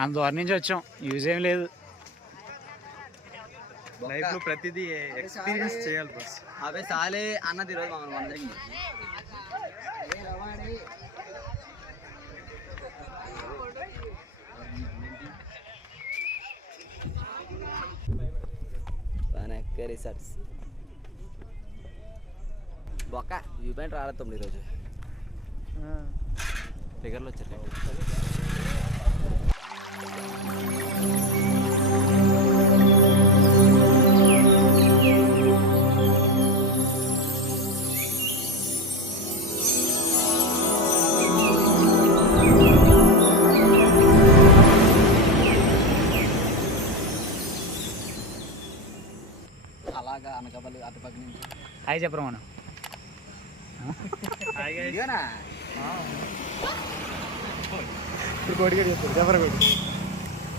అంత దూరం నుంచి వచ్చాం, యూజ్ ఏం లేదు. లైఫ్ లో ప్రతిదీ ఎక్స్పీరియన్స్ చేయాలి బస్. అవే చాలే అన్నది ఈరోజు మనం అందరికి. రిసార్ట్స్ బొక్క వ్యూ పాయింట్ రాలేదు ఈరోజు. దగ్గరలో వచ్చారు. అలాగా అనకబలి అటుపక్క నుంచి హాయ్ చెప్పరా మనం.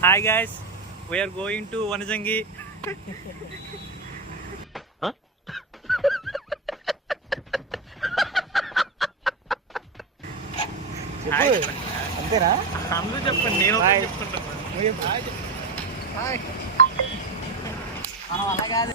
Hi guys, we're going to Vanajangi. అంతేనా? అందరూ చెప్పండి, నేను చెప్పుకుంటాను. మనం అలా కాదు.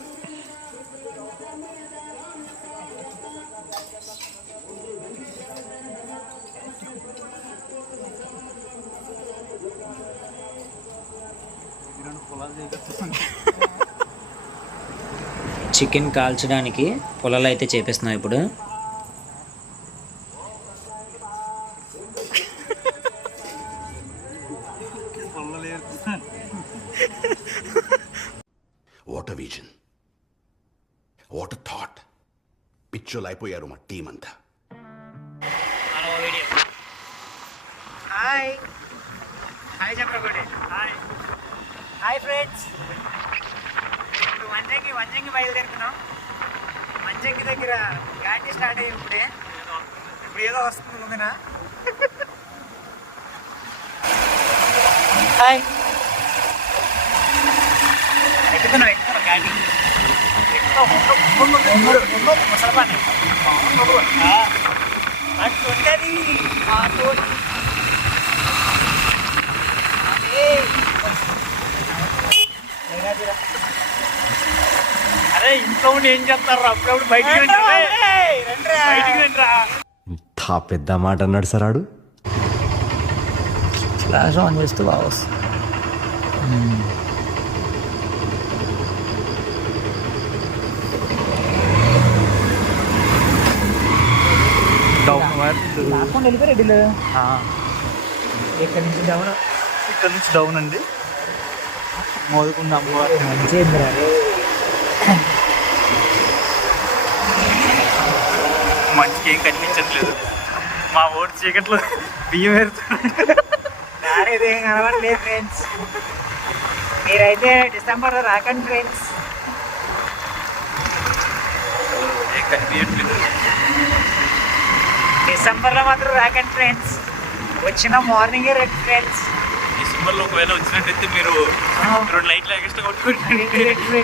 చికెన్ కాల్చడానికి పొలాలు అయితే చేపిస్తున్నాం ఇప్పుడు. What a vision, what a thought. పిచ్చోలు అయిపోయారు మా టీం అంతా. హాయ్ హాయ్ చెప్పరా. Hi hi friends. ఇప్పుడు వంజంగి బయలుదేరుతున్నాం. వంజంగి దగ్గర గాడి స్టార్ట్ అయ్యి ఇప్పుడు ఏదో వస్తుంది ముందున. హాయ్ ఎక్కుతున్నాం గాడి. ముసలపాన్ని అట్లుంటది మా తోటి. అరే ఇంట్లో ఉండి ఏం చేస్తారు, అప్పుడప్పుడు బయటికి రండిరా. పెద్ద మాట అన్నాడు సార్ ఆడు. ఫ్లాష్ ఆన్ చేస్తే బాగా వస్తుంది. వెళ్ళిపోయి రెడ్డిలో ఇక్కడ నుంచి డౌన్ అండి. మోదుకుండా అమ్మవారు మంచిగా మంచిగా ఏం కనిపించట్లేదు. మా ఓటు చీకట్లో బియ్యం వేరుతున్నాడు. ఏం కనబడలేదు ఫ్రెండ్స్. మీరైతే డిసెంబర్లో రాకండి ఫ్రెండ్స్. ఏం కనిపించట్లేదు. డిసెంబర్లో మాత్రం రాకండి ఫ్రెండ్స్. వచ్చిన మార్నింగే రండి ఫ్రెండ్స్. డిసెంబర్లో ఒకవేళ వచ్చినట్టయితే మీరు 2 లైట్లు ఎక్స్ట్రా కొట్టుకుంటారు.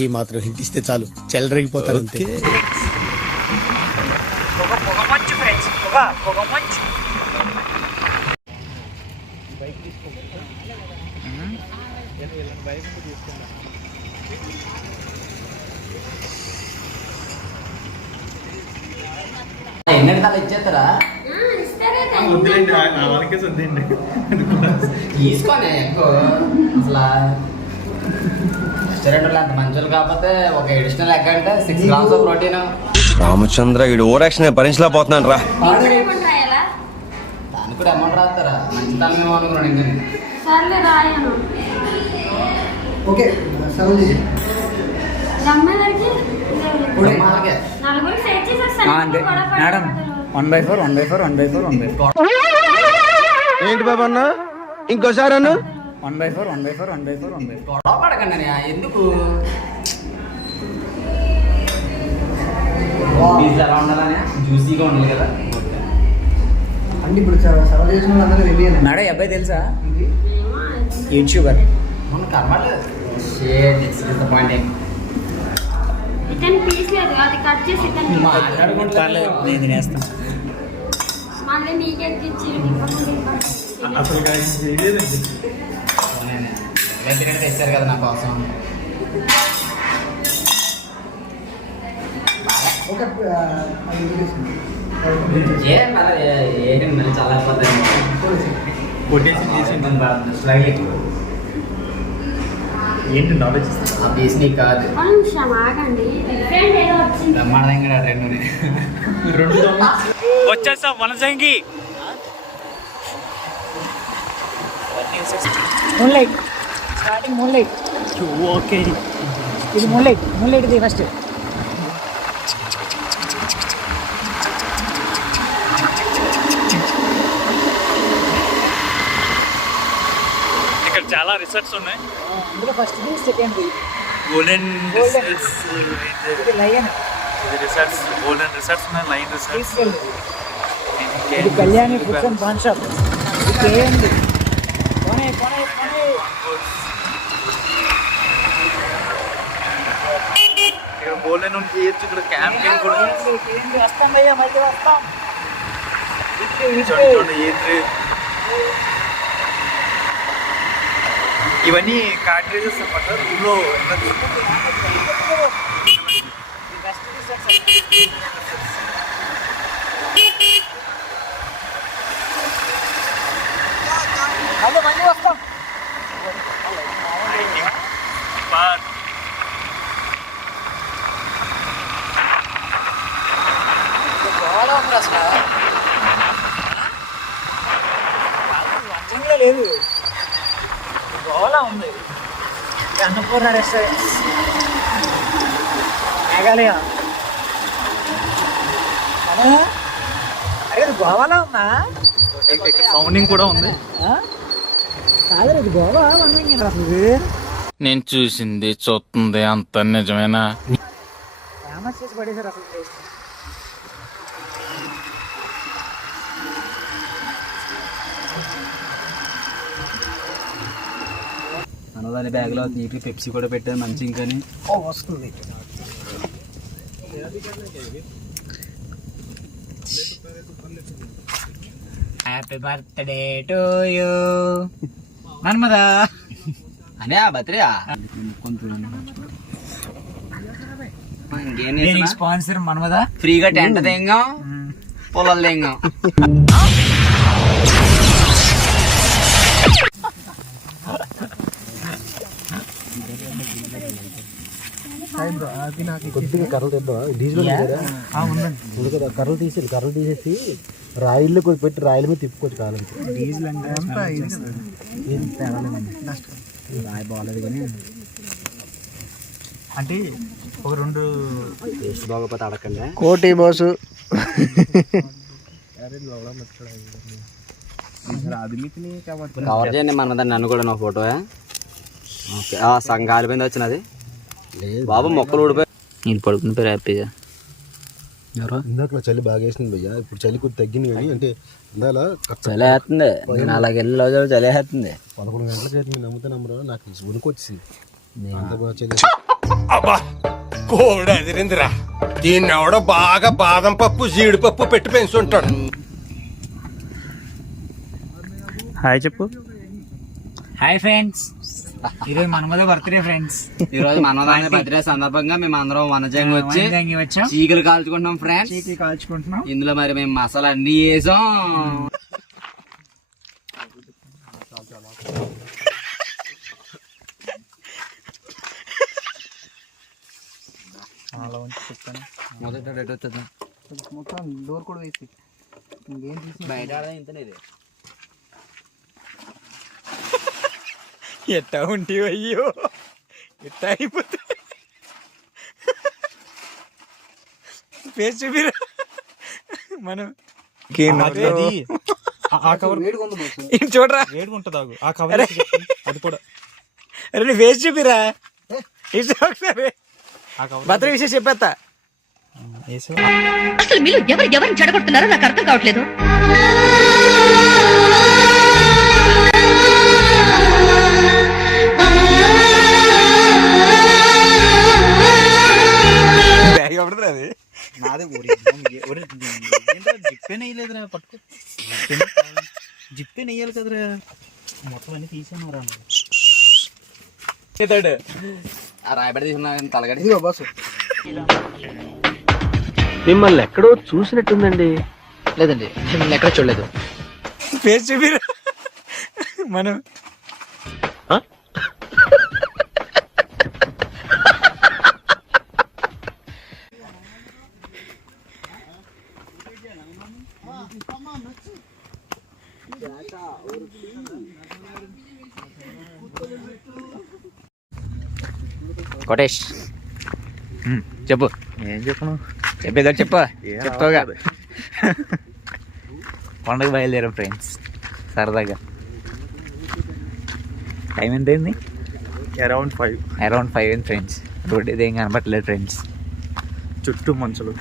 ఈ మాత్రం హింట్ ఇస్తే చాలు, చెల్లరగిపోతారు అంతే. పొగ మంచు ఫ్రెండ్స్, పొగ మంచు. బైక్ తీసుకుంటా. ఎన్నెడతాలు ఇచ్చేస్తారా? వద్దులేండి, వాళ్ళకే వద్దండి. తీసుకోనే ఎక్కువ అసలు. రెస్టారెంట్లో అంత మంచులు కాకపోతే ఒక ఎడిషనల్ ఎగ్ అంటే 6 grams ఆఫ్ ప్రోటీన్. రామచంద్ర వీడు ఓవర్ యాక్షన్ భరించలేకపోతున్నాను రా. దానికి కూడా అమౌంట్ రాస్తారా? మంచి తనమేమో అనుకున్నాను ఇంకా. ఓకే అంతే మేడం. 1/4 ఏంటి బాబా అన్న, ఇంకోసారి అన్న. 1/4 గొడవ పడకండి. ఎందుకు ఎలా ఉండాలని జ్యూసీగా ఉండాలి కదా. అంటే ఇప్పుడు సర్వ్ చేసిన వాళ్ళందరూ వెళ్ళి మేడం. అబ్బాయి తెలుసా? యూట్యూబర్. మనం కనబడలేదు. Share disappointing. పర్లేదు, నేను తినేస్తాను. అసలు చేయలేదండి. ఎందుకంటే తెచ్చారు కదా నా కోసం. ఒక అది వదిలేసింది. ఏంటి చాలా కొట్టేసి తీసి ఏంటి ఆలోచిస్తున్నా? ఆ పీస్ నీకు కాదు, నిమిషం ఆగండి, డిఫరెంట్ ఏదో వచ్చింది. బ్రహ్మాండంగా రెండు వచ్చేస్తాం Vanajangi. Moonlight starting moonlight. Okay, ఇది మూన్లైట్ ఇది ఫస్ట్. ఇక్కడ చాలా రిసార్ట్స్ ఉన్నాయి. అందులో first the second the golden Golden. Resorts, ఇది లయన్ ఇది రిసార్ట్స్, గోల్డెన్ రిసార్ట్స్ ఉన్నాయి, లైన్ రిసార్ట్స్. తీసుకెళ్ళి. ఇది Kalyani foods and pan shop. ఇది కేఎండి. పోనీ ఇక్కడ గోల్డెన్ ఉంది చేయొచ్చు. ఇక్కడ క్యాంపింగ్ కూడా కేఎండి వస్తాం భయ్యా, మళ్ళీ వస్తాం. చూడండి ఏంటి ఇవన్నీ కాట్రేజెస్ అన్నమాట. రూమ్లో మళ్ళీ వస్తాం. గోవాలో ఉంది అసలు. వంచంగా లేదు, గోవాలో ఉంది. ఇది అన్నపూర్ణ రెస్టారెంట్, మేఘాలయ. అరే ఇది గోవాలో ఉందా? ఇక్కడ సౌండింగ్ కూడా ఉంది. కాదు ఇది గోవా వన్ అసలు. నేను చూసింది చూస్తుంది అంత నిజమేనా? ఫేమస్ చేసి పడేశారు అసలు ప్లేస్. అన్నదాని బ్యాగ్లో నీటి పెప్సీ కూడా పెట్టాను మంచి. ఇంకాని వస్తుంది. Happy birthday to you Narmada. అనే ఆ బర్త్డే ఇంకేం స్పాన్సర్ మన్మదా. ఫ్రీగా టెంట్ తెంగాం, పొలాలు తెంగాం. కొద్దిగా కర్రలు తెద్దా, డీజిల్ ఉంది కదా, కర్రలు తీసేసి రాయిల్లో కొద్ది పెట్టి రాయిల మీద తిప్పుకోవచ్చు కాలంకి. డీజిల్ రాయి బాగాలేదు కానీ అంటే ఒక 2 టేస్ట్ బాగోపోతే అడగండి. కోటి బాసు కవర్ చేయండి మన నన్ను కూడా నా ఫోటో. ఓకే, సంఘాల మీద వచ్చినది బాబు. మొక్కలు ఊడిపోయి నేను పడుకుని పేరు హ్యాపీగా. ఇందాక చలి బాగా వేసింది భయ్యా, ఇప్పుడు చలి కొద్ది తగ్గింది కానీ అంటే ఇందాల చలి వేస్తుంది. నేను అలాగే వెళ్ళి రోజులు చలి వేస్తుంది. 11 గంటలకి అయితే మీరు నమ్ముతా నమ్మరు, నాకు ఉనికి వచ్చింది. అంత బాగా చలి. అబ్బా కోడి అదిరిందిరా. దీన్ని ఎవడో బాగా బాదం పప్పు జీడిపప్పు పెట్టి పెంచుంటాడు. హాయ్ చెప్పు. హాయ్ ఫ్రెండ్స్, ఈరోజు మన్మద బర్త్డే ఫ్రెండ్స్. ఈ రోజు మనదాని బర్త్డే సందర్భంగా మేము అందరం వనజంగి వచ్చి వచ్చాం, చీకలు కాల్చుకుంటున్నాం ఫ్రెండ్స్. చీటీ కాల్చుకుంటున్నాం. ఇందులో మరి మేము మసాలా అన్ని వేసాం. మొత్తం డోర్ కూడా వేసి ఇంకేం తీసి బయట ఇంతనేది ఎట్టా ఉంటే అయ్యో ఎట్టా అయిపోతుంది. ఫేస్ చూపిరా మనం ఆ కవర్ చూడరా, వేడిగా ఉంటుంది. ఆ కవర్ అది కూడా. అరే నీ ఫేస్ చూపిరా ఒకసారి. భద్ర విషయం చెప్పేస్తా. అసలు మీరు ఎవరిని చెడగొడుతున్నారో నాకు అర్థం కావట్లేదు. బ్యాగ్ ఎవరిది అది? నాదే. జిప్పే నెయ్యలేదురా, పట్టుకో. జిప్పే నెయ్యాలి కదరా. మొత్తం అన్ని తీసాను రా రాయబడి తీసుకున్నా తలగడి ఇదిగో బస్సు. మిమ్మల్ని ఎక్కడో చూసినట్టుందండి. లేదండి నేను ఎక్కడ చూడలేదు. ఫేస్ చూపిరా మనం. కోటేష్ చెప్పు. ఏం చెప్పను, చెప్పేదో చెప్పు. చెప్తావుగా. కొండకు బయలుదేరాం ఫ్రెండ్స్ సరదాగా. టైం ఎంత అయింది? అరౌండ్ 5. అరౌండ్ 5 అయింది ఫ్రెండ్స్. రోడ్ అయితే ఏం కనపట్లేదు ఫ్రెండ్స్. చుట్టూ మనుషులు.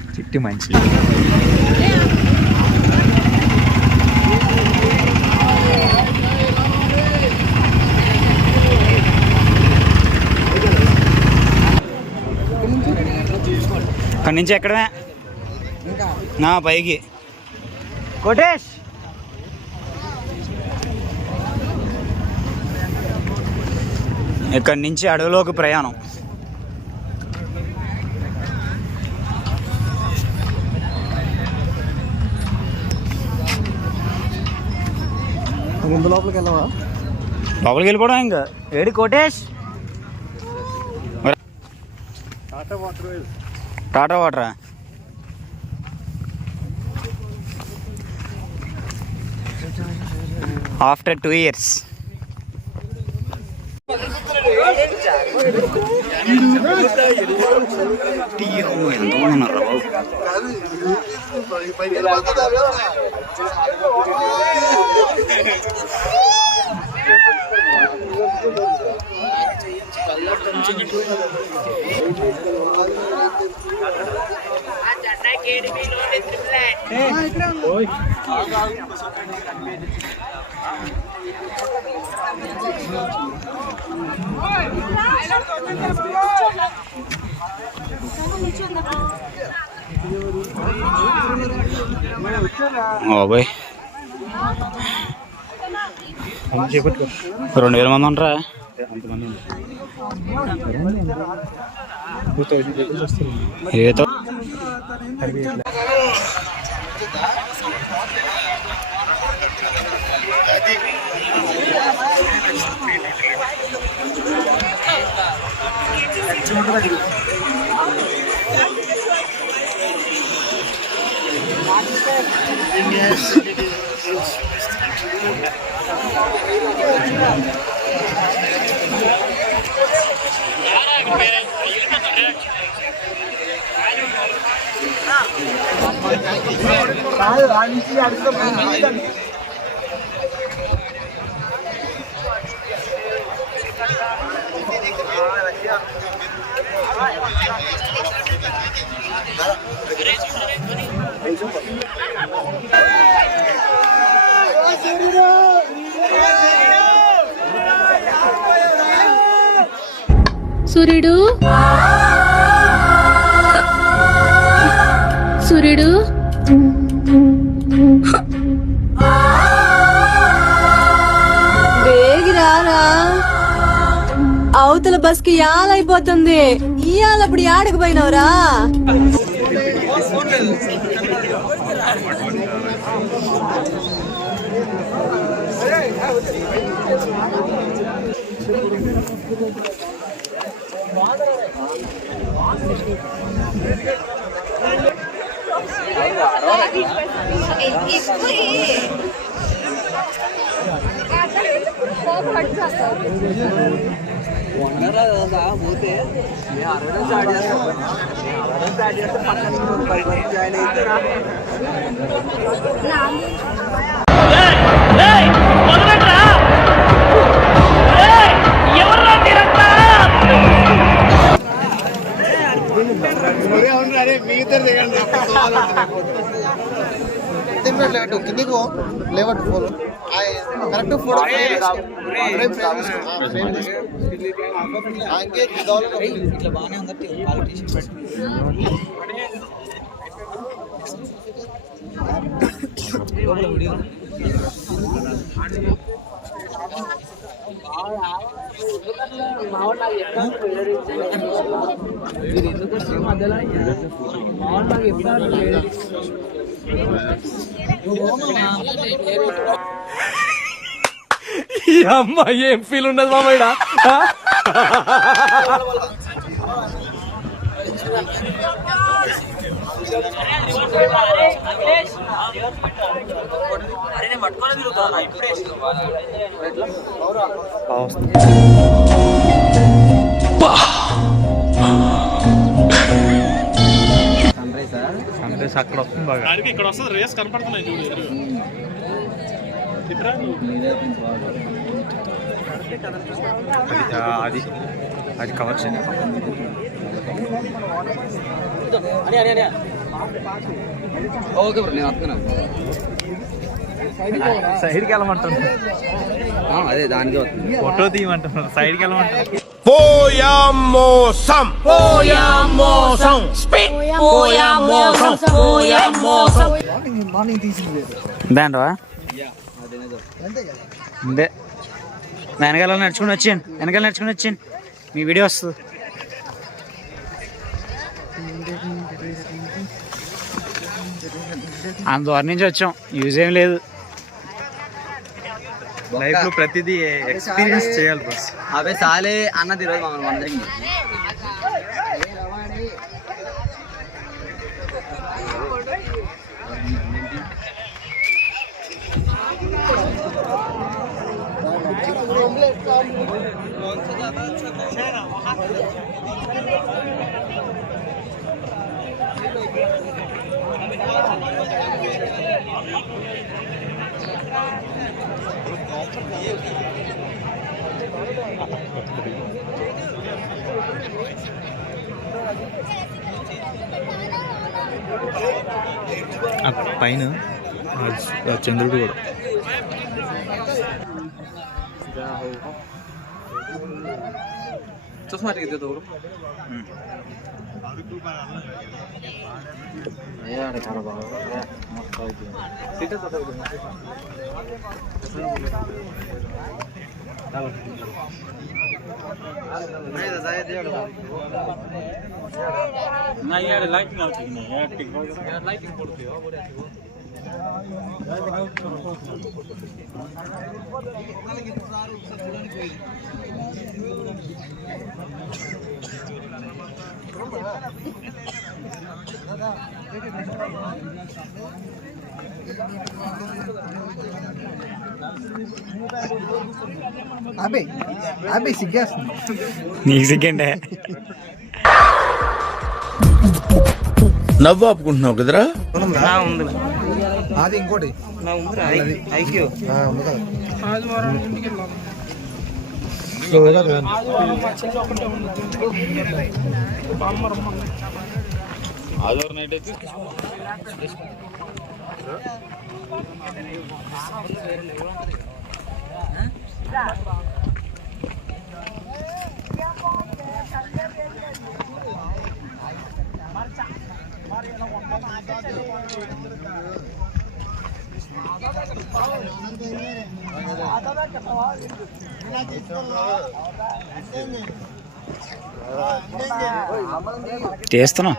అక్కడి నుంచి ఎక్కడమే నా పైకి. కోటేష్ ఇక్కడి నుంచి అడవిలోకి ప్రయాణం. ముందు లోపలికి వెళ్ళవా? లోపలికి వెళ్ళిపోవడం ఇంకా. ఏడి కోటేష్? టాటా వాటరా? After 2 years. బాయ్ 2000 మంది ఉంటారా? అంతమంది ఏదో సూర్యుడు సూర్యుడు వేగిరారా, అవతల బస్ కి యాలైపోతుంది. ఇయాలప్పుడు యాడకు పోయినవరా? కిందికి లేవట్టు ఫోన్ కరెక్ట్ ఫోటో ఇట్లా బాగానే ఉందట్టి వీడియో ఈ అమ్మాయి ఏం ఫీల్ ఉండదు మామయ్య. అక్కడ వస్తుంది బాగా. ఇక్కడ వస్తుంది, రేస్ కనపడుతున్నాయి చూడు. అది అది కవర్ చేయండి. ఓకే బ్రో, నేను వస్తున్నాను. సైడ్కి వెళ్ళమంటున్నాను. అదే దానికి వస్తుంది. ఫోటో తీయమంటున్నాను, సైడ్కి వెళ్ళమంటున్నాను. పోయామోసం పోయామోసం పోయామోసం పోయామోసం. మార్నింగ్ తీసింది దాంట్రా అంతే. వెనకాల నడుచుకుని వచ్చాను, వెనకాల నడుచుకుని వచ్చాను, మీ వీడియో వస్తుంది. అంత దూరం నుంచి వచ్చాం, యూజ్ ఏం లేదు. లైఫ్ లో ప్రతిదీ ఎక్స్పీరియన్స్ చేయాలి బస్. అవే చాలే అన్నది ఈరోజు మమ్మల్ని అందరికి. పైన చంద్రుడు కూడా. चश्मा टिक दे तो ब्रो यार खराब हो गया मस्त हो गया सीट तो दे नहीं दादा ये दे ना यार लाइटिंग आउट नहीं यार टिक यार लाइटिंग पड़ती हो बढ़िया అబే అబే సిగ్గేస్తుంది. నీకు సిగ్గంటే నవ్వు ఆపుకుంటున్నావు కదరా. ఉంది అది ఇంకోటి ఐక్యూ ఉంది కదా. ఆదివారం నైట్ అయితే చేస్తున్నా.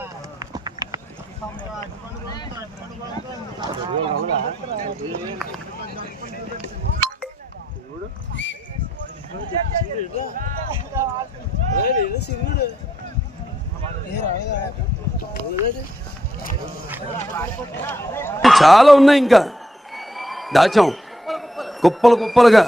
చాలా ఉన్నాయి ఇంకా దాచాం కుప్పలు కుప్పలుగా.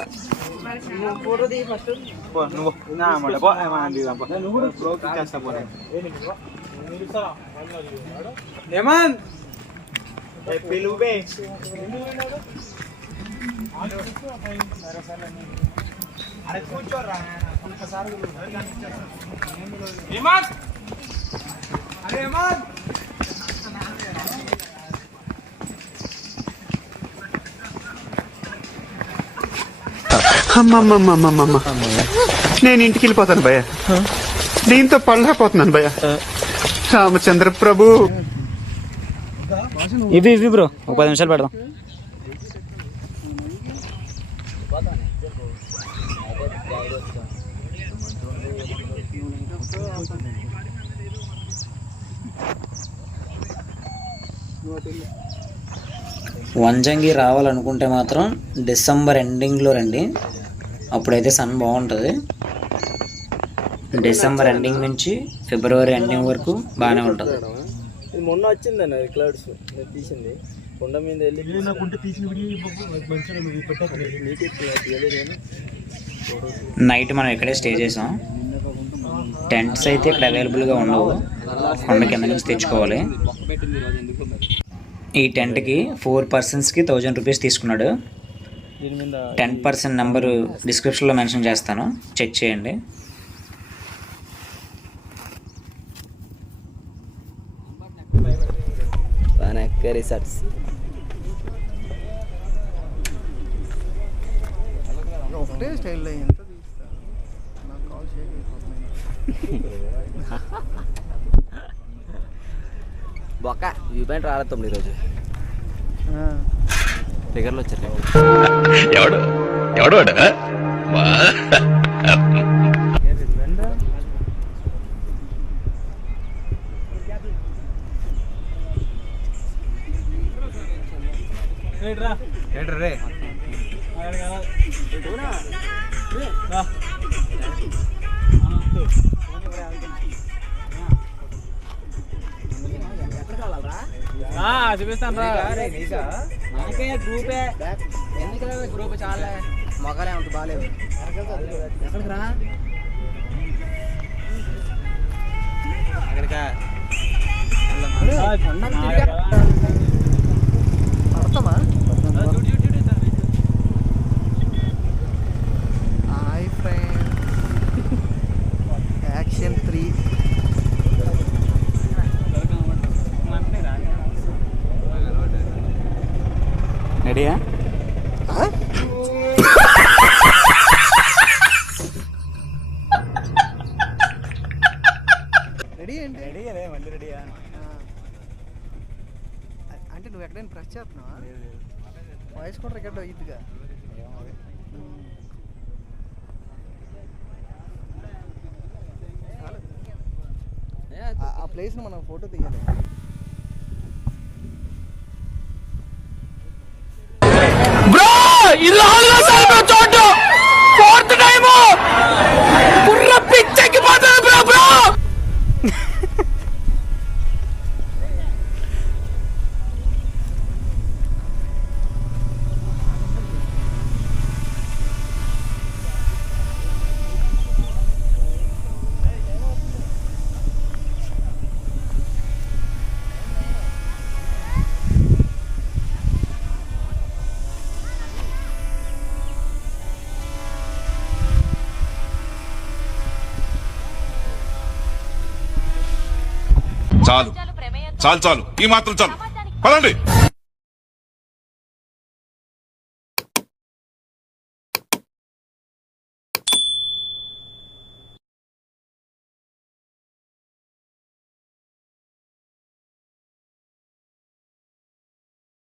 అమ్మమ్మమ్మమ్మమ్మ నేను ఇంటికి వెళ్ళిపోతాను భయ్య. దీంతో పళ్ళపోతున్నాను భయ్య. రామచంద్ర ప్రభు ఇవి బ్రో ఒక 10 నిమిషాలు పెడదాం. వంజంగి రావాలనుకుంటే మాత్రం డిసెంబర్ ఎండింగ్లో రండి, అప్పుడైతే సన్ బాగుంటుంది. డిసెంబర్ ఎండింగ్ నుంచి ఫిబ్రవరి ఎండింగ్ వరకు బాగానే ఉంటుంది. ఇది మొన్న వచ్చిందన్న క్లౌడ్స్ తీసింది కొండ మీద వెళ్ళి నైట్ మనం ఇక్కడే స్టే చేసాం. టెంట్స్ అయితే ఇక్కడ అవైలబుల్గా ఉండవు, కొండ కింద నుంచి తెచ్చుకోవాలి. ఈ టెంట్కి 4 పర్సన్స్కి 1000 రూపీస్ తీసుకున్నాడు. 10% నెంబరు డిస్క్రిప్షన్లో మెన్షన్ చేస్తాను, చెక్ చేయండి. రిసార్ట్స్ ఒకటే స్టైల్లో ఎంత తీస్తా నాకు కాల్ షేక్ అయిపోతుంది. బొక్క వ్యూ పాయింట్ రాలేదు తమ్ముడు ఈరోజు. దగ్గరలో వచ్చారు. ఎవడు ఎవడు రే చూపిస్తాను రా. గ్రూపే ఎందుకు గ్రూప్ చాలా మొగలే అంత బాగాలేదు. ఎక్కడికి రా అక్కడికా అర్థమా? Hi friend, action 3. రెడీయా? రెడీ ఏంటి? రెడీ అదే మళ్ళీ రెడీయా అంటే నువ్వు ఎక్కడైనా ప్రెస్ చేస్తున్నావా? వాయిస్ కూడా రికార్డ్ అయ్యిద్దిగా. ఆ ప్లేస్ని మనం ఫోటో తీయాలి. బ్రో ఇలా చోటు 4th టైం పుర్ర పిచ్చెక్కిపోతుంది బ్రో బ్రో. చాలు చాలు చాలు ఈ మాత్రం చాలు పదండి.